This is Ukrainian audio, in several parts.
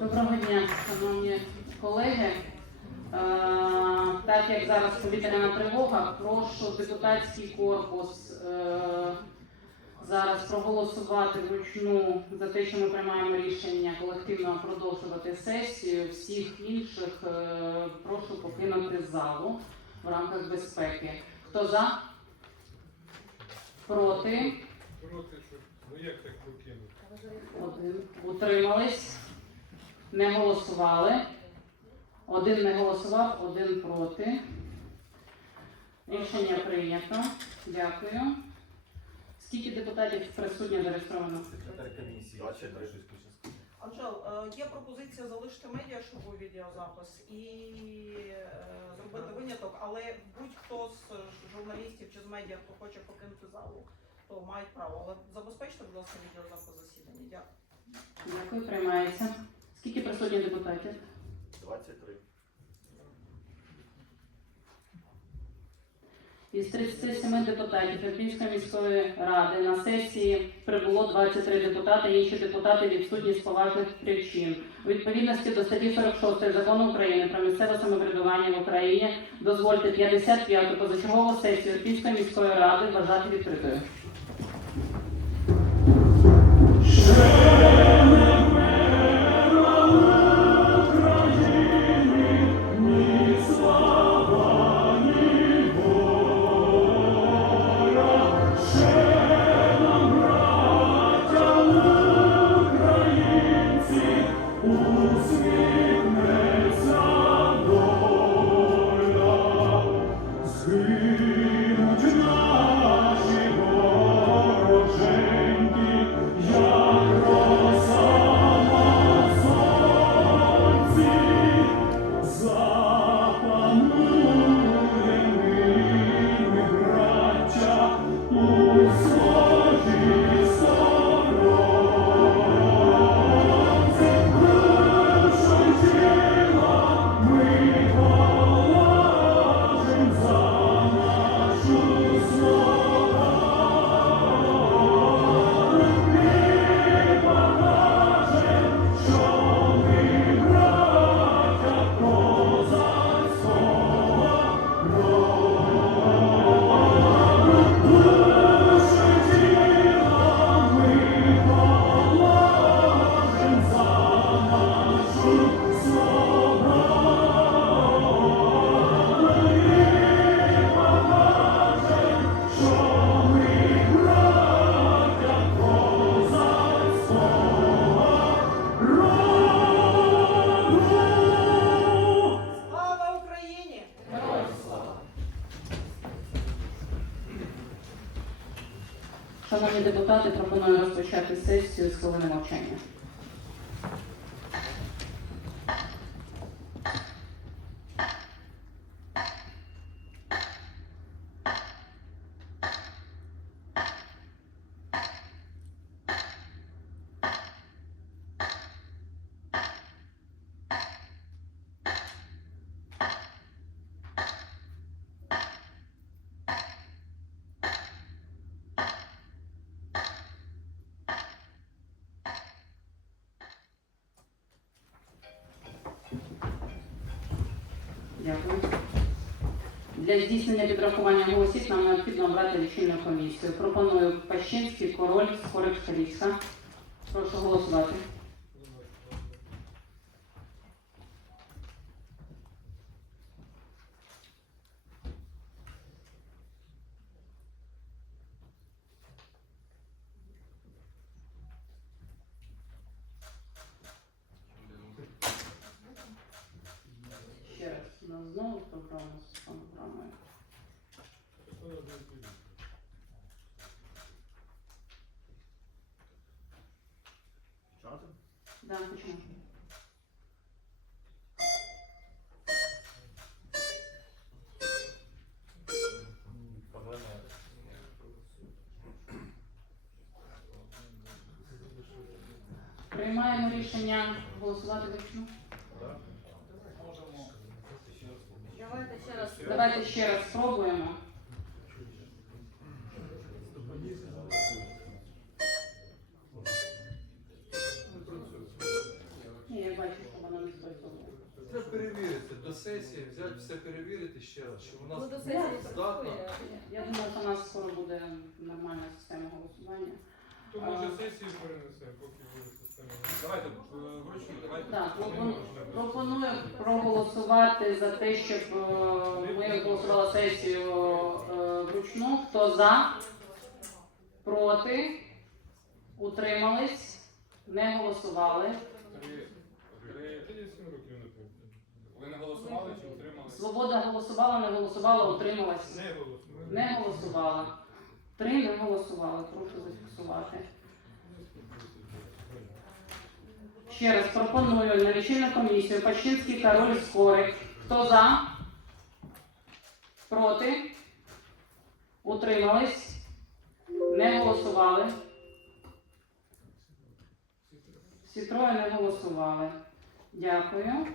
Доброго дня, шановні колеги. Е, Так як зараз повітряна тривога, прошу депутатський корпус е, зараз проголосувати вручну за те, що ми приймаємо рішення колективно продовжувати сесію. Всіх інших е, прошу покинути залу в рамках безпеки. Хто за? Проти? Проти? Ну як так покинути? Один. Утримались. Не голосували. Один не голосував, один проти. Рішення прийнято. Дякую. Скільки депутатів присутньо зареєстровано? Секретар комісії, а ще щось хоче Анжел, е, є пропозиція залишити медіа, щоб був відеозапис, і е, зробити виняток, але будь-хто з журналістів чи з медіа, хто хоче покинути залу, то мають право. Але забезпечте, будь ласка, відеозапис засідання. Дякую. Дякую, приймається. Скільки присутніх депутатів? 23. Із 37 депутатів Ірпінської міської ради на сесії прибуло 23 депутати, інші депутати відсутні з поважних причин. У відповідності до статті 46 закону України про місцеве самоврядування в Україні дозвольте 55-ту позачергову сесію Ірпінської міської ради вважати відкритою. Депутати, пропоную розпочати сесію з хвилини мовчання. Дякую. Для здійснення підрахування голосів нам необхідно обрати лічильну комісію. Пропоную Пащинський, Король, Скорик, Шаліська. Прошу голосувати. Ще раз, у нас знову програма з фонограмою. Чати? Да, почему? Проблема. Приймаємо рішення голосувати вручну. Давайте ще раз. Давайте ще раз спробуємо. Ні, я бачу. допрацьовувати. Треба перевірити до сесії, взяти все перевірити ще раз, що у Коли до сесії здатна. Я думаю, що у нас скоро буде нормальна система голосування. То може сесію перенесемо, поки буде система. Давайте. Так, пропоную- проголосувати за те, щоб е, ми голосували сесію е, вручну. Хто за? Проти? Утримались? Не голосували. Три. Три. Ви не голосували чи утрималися? Свобода голосувала, не голосувала, утрималась. Не. Не голосувала. Три не голосували. Прошу зафіксувати. Ще раз пропоную на лічильну комісію Пащинський король Скорик. Хто за? Проти? Утримались? Не голосували? Всі троє не голосували. Дякую.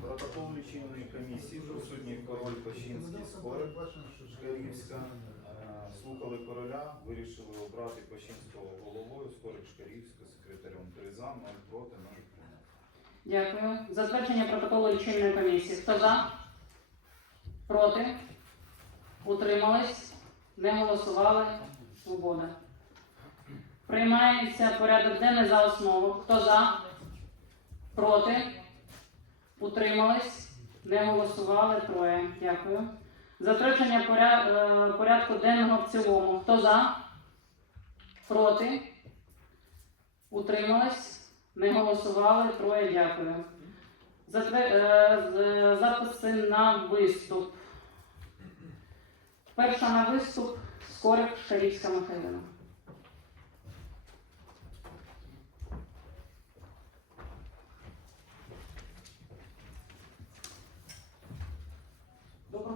Протокол лічильної комісії, присутній король Пащинський, Скорик, Шкарівська. Слухали короля, вирішили обрати Пащинського головою, Скорик секретарем. Три за, ноль проти, ноль утримались. Дякую. Затвердження протоколу лічильної комісії. Хто за? Проти? Утримались? Не голосували? Свобода. Приймається порядок денний за основу. Хто за? Проти? Утримались? Не голосували? Троє. Дякую. Затвердження е, порядку денного в цілому. Хто за? Проти? Утримались? Не голосували? Троє. Дякую. Е, Записи на виступ. Перша на виступ Скорик Шарівська Михайлина.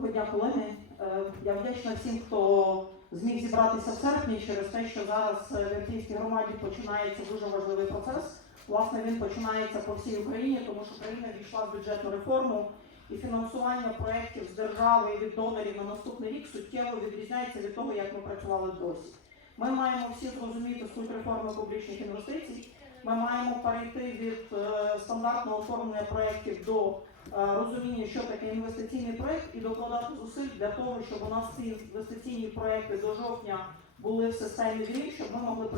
Доброго дня, колеги. Е, Я вдячна всім, хто зміг зібратися в серпні через те, що зараз е, в Ірпінській громаді починається дуже важливий процес. Власне, він починається по всій Україні, тому що країна війшла в бюджетну реформу і фінансування проєктів з держави і від донорів на наступний рік суттєво відрізняється від того, як ми працювали досі. Ми маємо всі зрозуміти суть реформи публічних інвестицій. Ми маємо перейти від е, стандартного оформлення проєктів до розуміння, що таке інвестиційний проєкт, і докладати зусиль для того, щоб у нас ці інвестиційні проєкти до жовтня були в системі ВРІ, щоб ми могли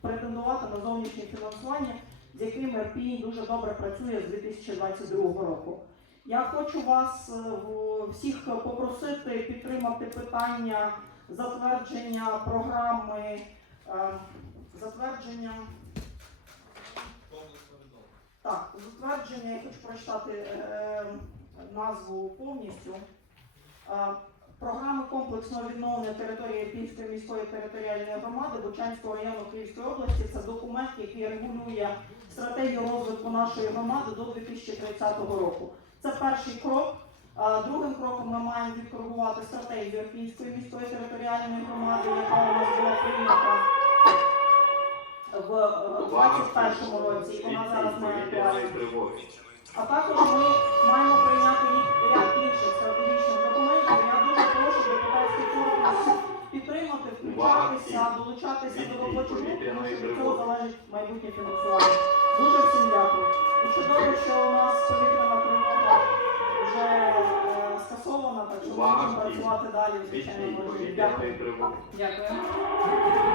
претендувати на зовнішнє фінансування, з яким РПІ дуже добре працює з 2022 року. Я хочу вас е, всіх попросити підтримати питання затвердження програми, е, затвердження. Так, затвердження, я хочу прочитати е, назву повністю. Е, програми комплексного відновлення території Київської міської територіальної громади Бучанського району Київської області. Це документ, який регулює стратегію розвитку нашої громади до 2030 року. Це перший крок. Е, Другим кроком ми маємо відкоригувати стратегію Київської міської територіальної громади, яка у нас була прийнята в е, 21 році, і вона зараз не актуальна. А також ми маємо прийняти ряд- ряд інших стратегічних документів. Я дуже прошу депутатський корпус підтримати, включатися, долучатися до робочих груп, тому що від цього залежить майбутнє фінансування. Дуже всім дякую. І чудово, що у нас повітряна тривога вже е, скасована, так що можемо працювати далі в звичайному режимі. Дякую. Дякую.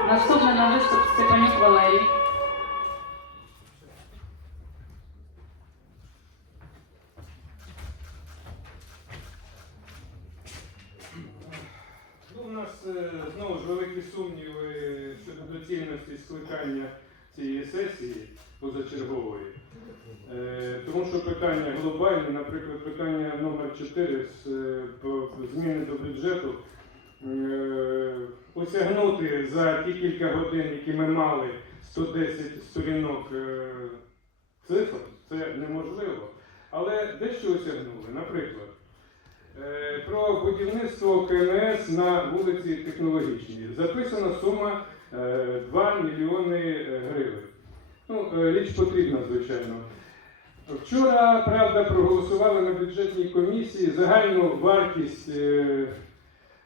Наступний на виступ Степанюк Валерій. Ну, у нас е, знову ж великі сумніви щодо доцільності скликання цієї сесії позачергової. Е, Тому що питання глобальні, наприклад, питання номер 4 з е, зміни до бюджету. е, Осягнути за ті кілька годин, які ми мали 110 сторінок е, цифр, це неможливо. Але дещо осягнули. Наприклад, про будівництво КМС на вулиці Технологічній. Записана сума е, 2 мільйони гривень. Ну, річ потрібна, звичайно. Вчора, правда, проголосували на бюджетній комісії загальну вартість е,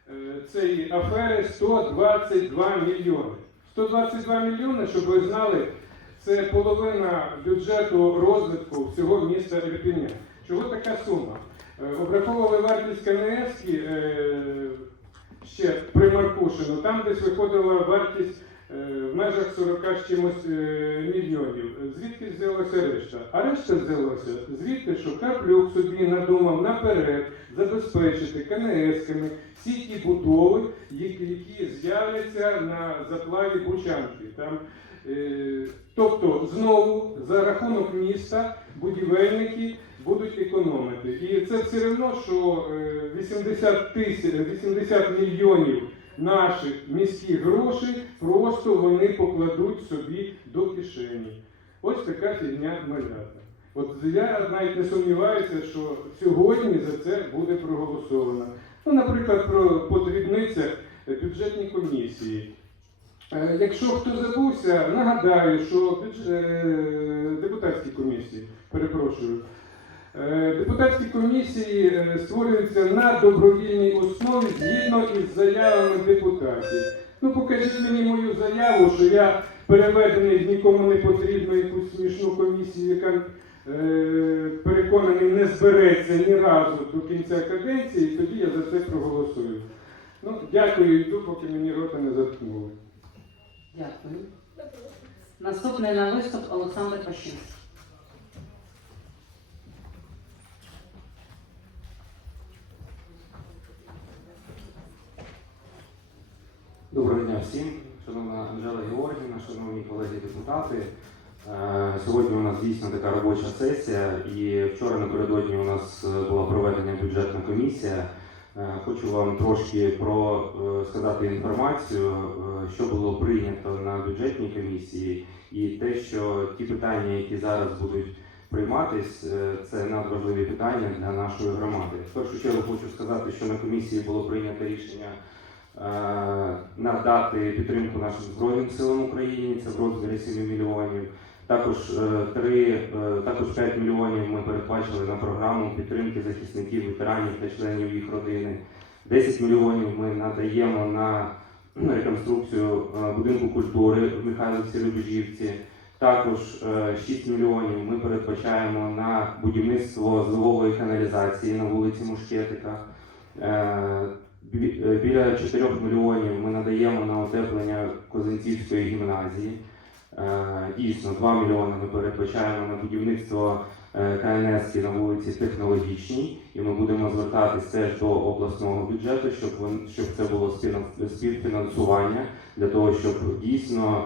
е, цієї афери 122 мільйони. 122 мільйони, щоб ви знали, це половина бюджету розвитку всього міста Ірпеня. Чого така сума? Е, Обраховували вартість КНС е, ще при Маркушину, там десь виходила вартість в межах 40 з чимось е, мільйонів. Звідки взялося решта? А решта взялося звідти, що Каплюк собі надумав наперед забезпечити КНС-ками всі ті будови, які, з'являться на заплаві Бучанки. Там, е, тобто знову за рахунок міста будівельники будуть економити. І це все одно, що е, 80 тисяч 80 мільйонів наших міських грошей просто вони покладуть собі до кишені. Ось така фігня малята. От я навіть не сумніваюся, що сьогодні за це буде проголосовано. Ну, наприклад, про по дрібницях е, бюджетні комісії. Е, Якщо хто забувся, нагадаю, що е, депутатські комісії, перепрошую, депутатські комісії е, створюються на добровільній основі згідно із заявами депутатів. Ну покажіть мені мою заяву, що я переведений в нікому не потрібну якусь смішну комісію, яка е, переконаний не збереться ні разу до кінця каденції, і тоді я за це проголосую. Ну, дякую, йду, поки мені рота не заткнули. Дякую. Наступний на виступ Олександр Пащинський. Доброго дня всім, шановна Анжела Георгіївна, шановні колеги депутати. Е, Сьогодні у нас дійсно така робоча сесія, і вчора напередодні у нас е, була проведена бюджетна комісія. Е, Хочу вам трошки про сказати інформацію, що було прийнято на бюджетній комісії, і те, що ті питання, які зараз будуть прийматись, це надважливі питання для нашої громади. В першу чергу хочу сказати, що на комісії було прийнято рішення надати підтримку нашим Збройним силам України, це в розмірі 7 мільйонів. Також е, три, е, також 5 мільйонів ми передбачили на програму підтримки захисників, ветеранів та членів їх родини. 10 мільйонів ми надаємо на реконструкцію е, будинку культури в Михайлівці Любежівці. Також е, 6 мільйонів ми передбачаємо на будівництво зливової каналізації на вулиці Мушкетика. Е, бі- Біля 4 мільйонів ми надаємо на утеплення Козинцівської гімназії. Е, Дійсно, 2 мільйони ми передбачаємо на будівництво е, КНС на вулиці Технологічній, і ми будемо звертатись теж до обласного бюджету, щоб щоб це було співфінансування для того, щоб дійсно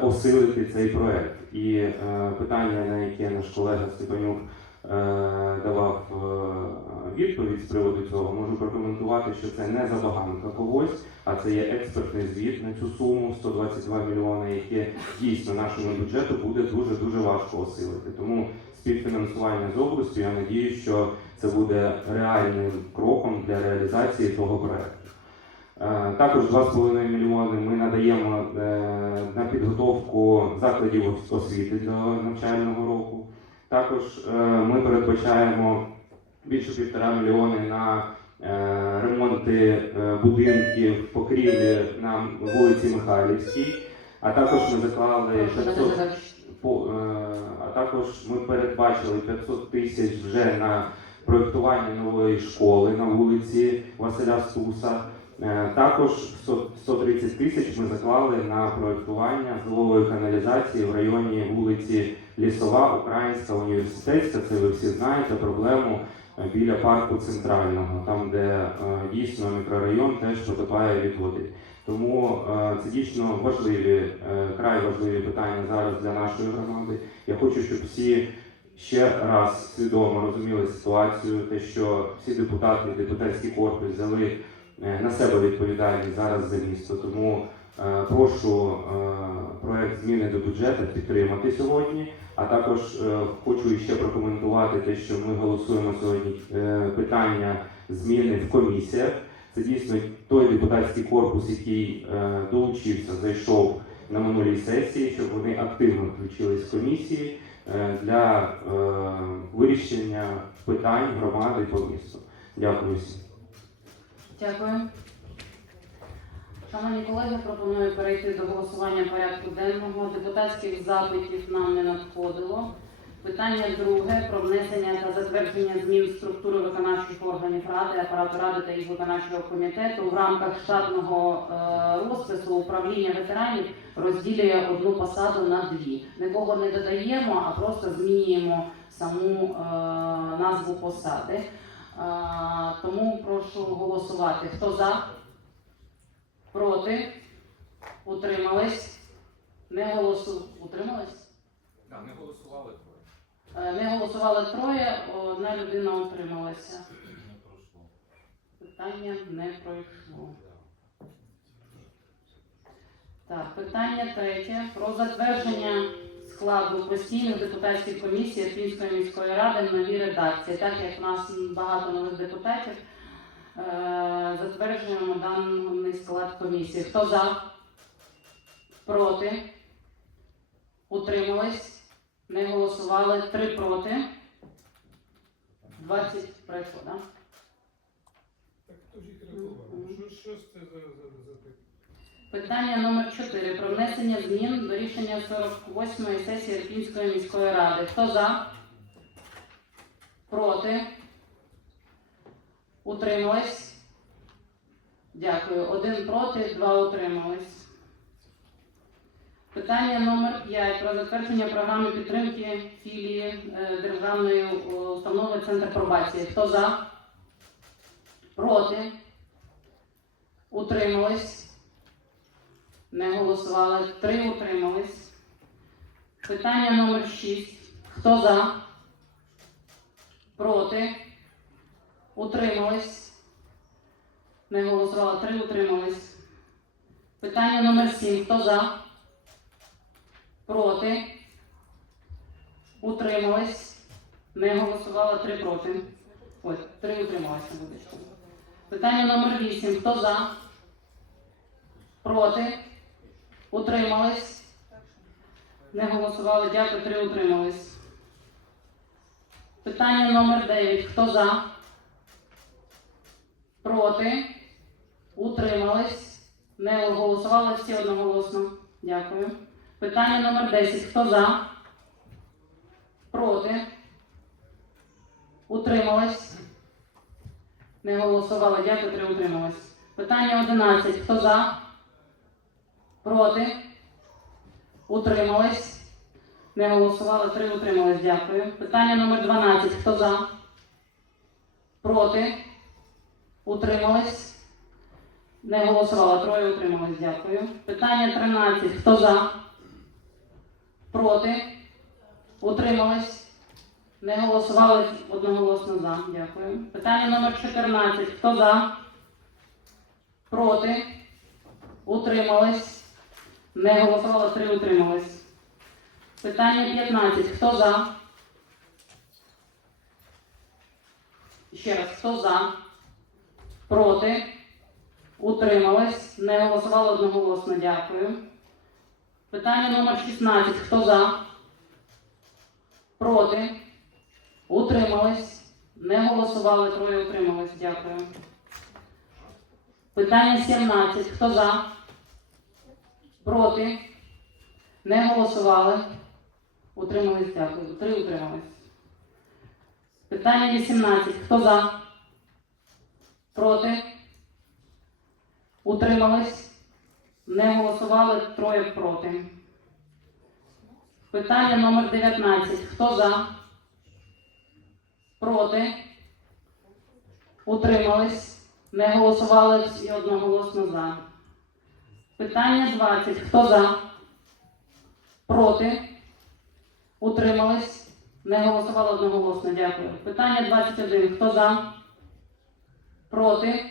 осилити цей проект. І питання, на яке наш колега Степанюк давав е, відповідь з приводу цього, можу прокоментувати, що це не забаганка когось, а це є експертний звіт на цю суму 122 мільйони, яке дійсно нашому бюджету буде дуже дуже важко осилити. Тому співфінансування з областю, я надію, що це буде реальним кроком для реалізації того проекту. Е, Також 2,5 мільйони ми надаємо е, на підготовку закладів освіти до навчального року. Також е, ми передбачаємо більше півтора мільйони на е, ремонти е, будинків, покрівлі на вулиці Михайлівській. А також ми заклали Прошу дати 500 завершити. по, е, а також ми передбачили 500 тисяч вже на проєктування нової школи на вулиці Василя Стуса. Е, Також 130 тисяч ми заклали на проєктування зливової каналізації в районі вулиці Лісова, Українська, Університетська. Це ви всі знаєте проблему е, біля парку центрального, там де е, дійсно мікрорайон теж потопає від води. Тому це дійсно важливі, край важливі питання зараз для нашої громади. Я хочу, щоб всі ще раз свідомо розуміли ситуацію, те, що всі депутати, і депутатський корпус взяли на себе відповідальність зараз за місто. Тому е, прошу е, проект зміни до бюджету підтримати сьогодні. А також е, хочу ще прокоментувати те, що ми голосуємо сьогодні е, питання зміни в комісіях. Це дійсно той депутатський корпус, який е, долучився, зайшов на минулій сесії, щоб вони активно включились в комісії е, для е, вирішення питань громади по місту. Дякую всім. Дякую. Шановні колеги, пропоную перейти до голосування порядку денного. Депутатських запитів нам не надходило. Питання друге про внесення та затвердження змін структури виконавчих органів ради, апарату ради та їх виконавчого комітету в рамках штатного е, розпису управління ветеранів розділює одну посаду на дві. Нікого не додаємо, а просто змінюємо саму е, назву посади. Тому прошу голосувати. Хто за? Проти? Утримались? Не голосу... Утримались? Так, не голосували троє. Е, Не голосували троє, одна людина утрималася. Не пройшло. Питання не пройшло. Так, питання третє про затвердження складу постійних депутатських комісій Фінської міської ради в новій редакції. Так як в нас багато нових депутатів, е, затверджуємо даний склад комісії. Хто за? Проти? Утримались? Не голосували? Три проти. 20 пройшло, так? Так хто ж їх рахував? Що, це за? Питання номер 4 про внесення змін до рішення 48-ї сесії Ірпінської міської ради. Хто за? Проти? Утримались? Дякую. Один проти, два утримались. Питання номер 5 про затвердження програми підтримки філії е, Державної е, установи Центр пробації. Хто за? Проти? Утримались? Не голосували. Три утримались. Питання номер 6. Хто за? Проти? Утримались? Не голосували. Три утримались. Питання номер 7. Хто за? Проти? Утримались? Не голосували. Три проти. Ой, три утрималися, вибачте. Питання номер 8. Хто за? Проти? Утримались? Не голосували. Дякую, три утримались. Питання номер 9. Хто за? Проти? Утримались? Не голосували всі одноголосно. Дякую. Питання номер 10. Хто за? Проти? Утримались? Не голосували. Дякую, три утримались. Питання 11. Хто за? Проти? Утримались? Не голосували, три утримались. Дякую. Питання номер 12. Хто за? Проти? Утримались? Не голосували, троє утримались. Дякую. Питання 13. Хто за? Проти? Утримались? Не голосували одноголосно за. Дякую. Питання номер 14. Хто за? Проти? Утримались? Не голосувало, три утримались. Питання 15. Хто за? Ще раз, хто за? Проти? Утримались? Не голосувало одноголосно. Дякую. Питання номер 16. Хто за? Проти? Утримались? Не голосували, троє утримались. Дякую. Питання 17. Хто за? Проти? Не голосували. Утримались, дякую. Три утримались. Питання 18. Хто за? Проти? Утримались? Не голосували. Троє проти. Питання номер 19. Хто за? Проти? Утримались? Не голосували всі одноголосно за. Питання 20. Хто за? Проти? Утримались? Не голосували одноголосно. Дякую. Питання 21. Хто за? Проти?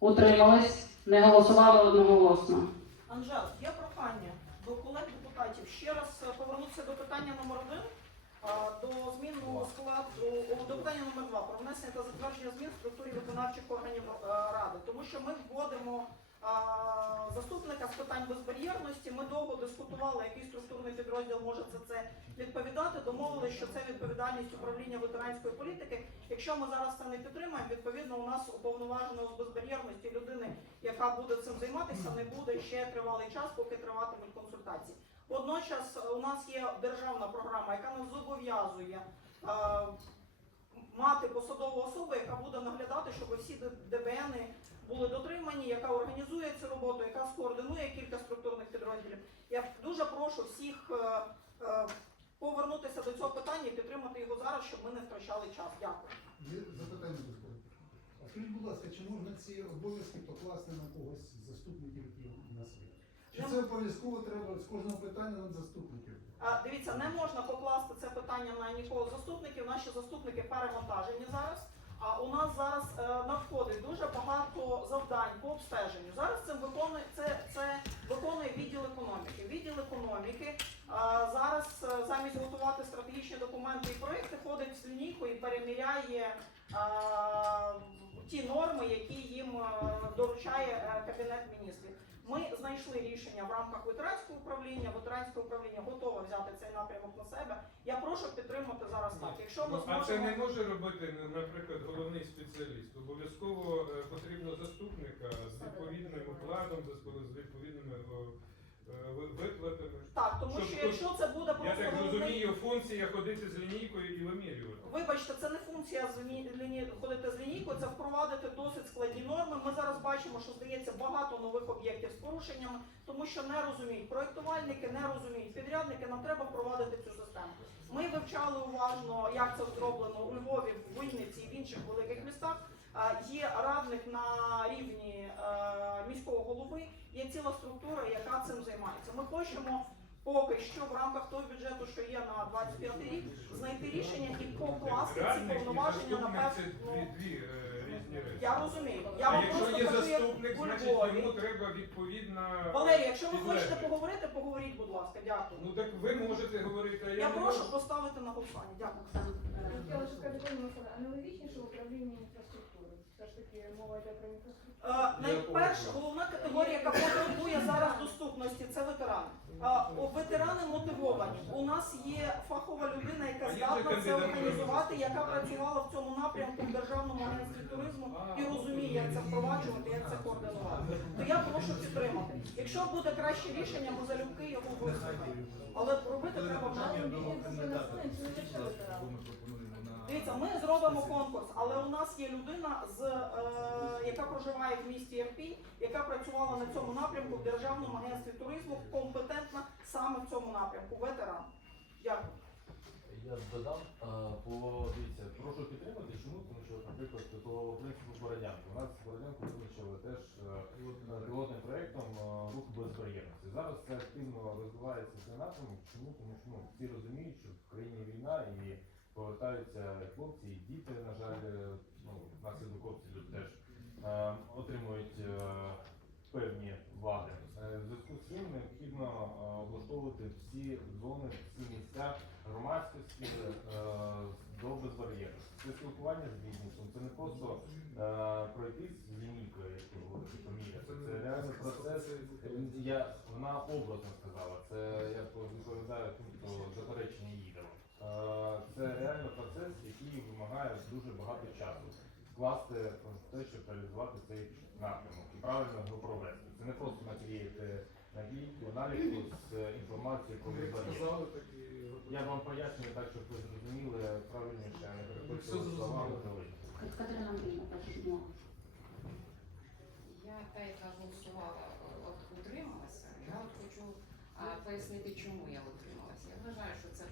Утримались? Не голосували одноголосно. Анжел, є прохання до колег депутатів ще раз е, повернутися до питання номер один, а, до змінного складу, до питання номер два про внесення та затвердження змін в структурі виконавчих органів е, ради. Тому що ми вводимо заступника з питань безбар'єрності. Ми довго дискутували. який структурний підрозділ може за це відповідати. Домовилися, що це відповідальність управління ветеранської політики. Якщо ми зараз це не підтримаємо, відповідно у нас уповноваженого з безбар'єрності людини, яка буде цим займатися, не буде ще тривалий час, поки триватимуть консультації. Водночас у нас є державна програма, яка нас зобов'язує. е, Мати посадову особу, яка буде наглядати, щоб всі ДБНи були дотримані, яка організує цю роботу, яка скоординує кілька структурних підрозділів. Я дуже прошу всіх е, е, повернутися до цього питання і підтримати його зараз, щоб ми не втрачали час. Дякую. Є запитання до. А скажіть, будь ласка, чи можна ці обов'язки покласти на когось з заступників, які у нас? Чи це обов'язково треба з кожного питання над заступників? А, Дивіться, не можна покласти це питання на нікого з заступників. Наші заступники перевантажені зараз. А у нас зараз е, надходить дуже багато завдань по обстеженню. Зараз цим виконує це, це виконує відділ економіки. Відділ економіки е, зараз е, замість готувати стратегічні документи і проекти ходить з лінійкою і переміряє е, ті норми, які їм доручає кабінет міністрів. Ми знайшли рішення в рамках ветеранського управління. Ветеранське управління готове взяти цей напрямок на себе. Я прошу підтримати зараз так. Якщо ми зможемо... а це не може робити, наприклад, головний спеціаліст. Обов'язково е, потрібно заступника з відповідним окладом, з- відповідними виплатами. так, тому щоб що тут- якщо це буде Я просто так розумію, функція ходити з лінійкою і вимірювати. Вибачте, це не функція з ліні... ліні... ходити з лінійкою, це впровадити досить складні норми. Ми зараз бачимо, що здається багато нових об'єктів з порушеннями, тому що не розуміють проєктувальники, не розуміють підрядники. Нам треба впровадити цю систему. Ми вивчали уважно, як це зроблено у Львові, в Вінниці і в інших великих містах. Е, Є радник на рівні е, міського голови, є ціла структура, яка цим займається. Ми хочемо поки що в рамках того бюджету, що є на 25 рік, знайти рішення і покласти ці повноваження на певну. е. Я розумію. Я вам якщо просто є кажу, як заступник, у значить йому Львові. треба відповідна. Валерій, якщо ви підлеглість. хочете поговорити, поговоріть, будь ласка. Дякую. Ну так ви можете говорити, а я, Я не прошу можу. поставити на голосування. Дякую. Оксана. Е, Хотіла ще сказати, пані Микола, а нелогічніше в управлінні інфраструктури. Все ж таки мова йде про інфраструктуру. Е, Найперша головна категорія, яка потребує зараз доступності, це ветерани. Е, о, Ветерани мотивовані. У нас є фахова людина, яка здатна це організувати, яка працювала в цьому напрямку в державному агентстві туризму і розуміє, як це впроваджувати, як це координувати. То я прошу підтримати. Якщо буде краще рішення, ми залюбки його вислухаємо. Але робити треба вже. Дивіться, ми зробимо конкурс, але у нас є людина, з, е, яка проживає в місті Ірпінь, яка працювала на цьому напрямку в Державному агентстві туризму, компетентна саме в цьому напрямку. Ветеран. Дякую. Я додам а, по дивіться, прошу підтримати. Чому? Тому що, наприклад, по принципу Бородянки. У нас Бородянку визначили теж е, пілотним проєктом е, рух безбар'єрності. Зараз це активно розвивається цей напрямок. Чому? Тому що ну, всі розуміють, що в країні війна і повертаються хлопці, і діти, на жаль, е, ну, внаслідок обстрілів теж е, отримують е, певні вади. Е, В зв'язку з цим необхідно е, облаштовувати всі зони, всі місця громадськості е, до безбар'єрності. Це спілкування з бізнесом, це не просто е, пройтись з лінійкою, як ви говорите, поміряти. Це реальний процес. Я, вона образно сказала, це я відповідаю хто заперечення їде. Це реально процес, який вимагає дуже багато часу вкласти в те, щоб реалізувати цей напрямок і правильно його провести. Це не просто наклеїти наклейку, наліпку з інформацією про так і Я вам пояснюю так, щоб ви зрозуміли правильніше, а не Все переписували дали. Катерина Андріївна, перша. Я та, яка голосувала, е, от утрималася. Я от хочу а, пояснити, чому я утрималася. Я вважаю, що це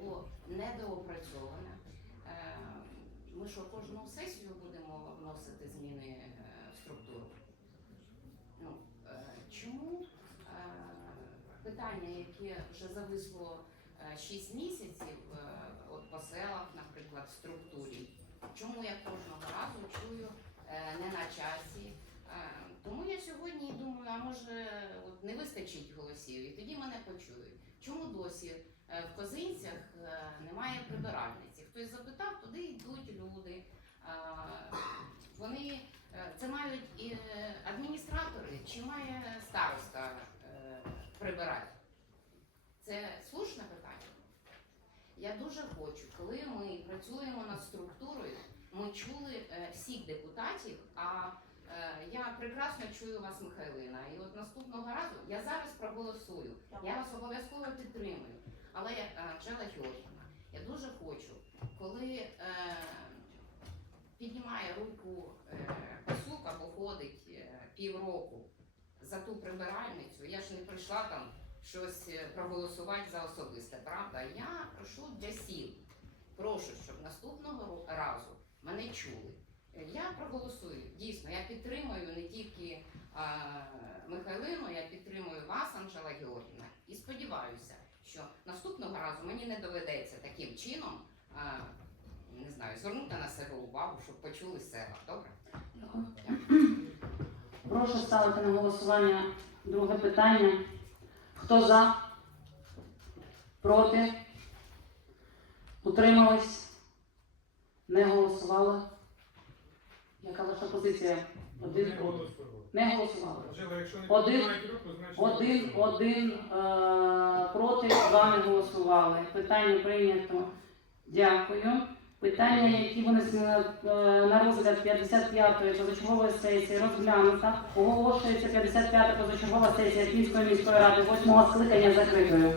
було недоопрацьоване. Е, Ми що кожну сесію будемо вносити зміни е, в структуру? Ну, е, чому питання, яке вже зависло 6 місяців, от по селах, наприклад, в структурі, чому я кожного разу чую не на часі? Тому я сьогодні думаю, а може от не вистачить голосів, і тоді мене почують. Чому досі е, в Козинцях е, немає прибиральниці? Хтось запитав, туди йдуть люди. Вони е, це мають і адміністратори, чи має староста прибирати? Це слушне питання. Я дуже хочу, коли ми працюємо над структурою, ми чули всіх депутатів, а я прекрасно чую вас, Михайлина. І от наступного разу я зараз проголосую. Я вас обов'язково підтримую. Але е, Анжела Георгівна, я дуже хочу, коли е, піднімає руку е, пасук або ходить е, півроку за ту прибиральницю, я ж не прийшла там щось е, проголосувати за особисте, правда? Я прошу для сіл. Прошу, щоб наступного разу мене чули. Е, Я проголосую. Дійсно, я підтримую не тільки а, Михайлину, я підтримую вас, Анжела Георгівна, і сподіваюся, що наступного разу мені не доведеться таким чином. А, не знаю, звернути на себе увагу, щоб почули села. Добре? Прошу ставити на голосування друге питання. Хто за? Проти? Утримались? Не голосували? Яка ваша позиція? Один проти. Не голосували. Один- Один, один е, проти, два не голосували. Питання прийнято. Дякую. Питання, які винесені на, розгляд 55-ї позачергової сесії, розглянуто. Оголошується 55-та позачергова сесія Київської міської ради 8 скликання закритою.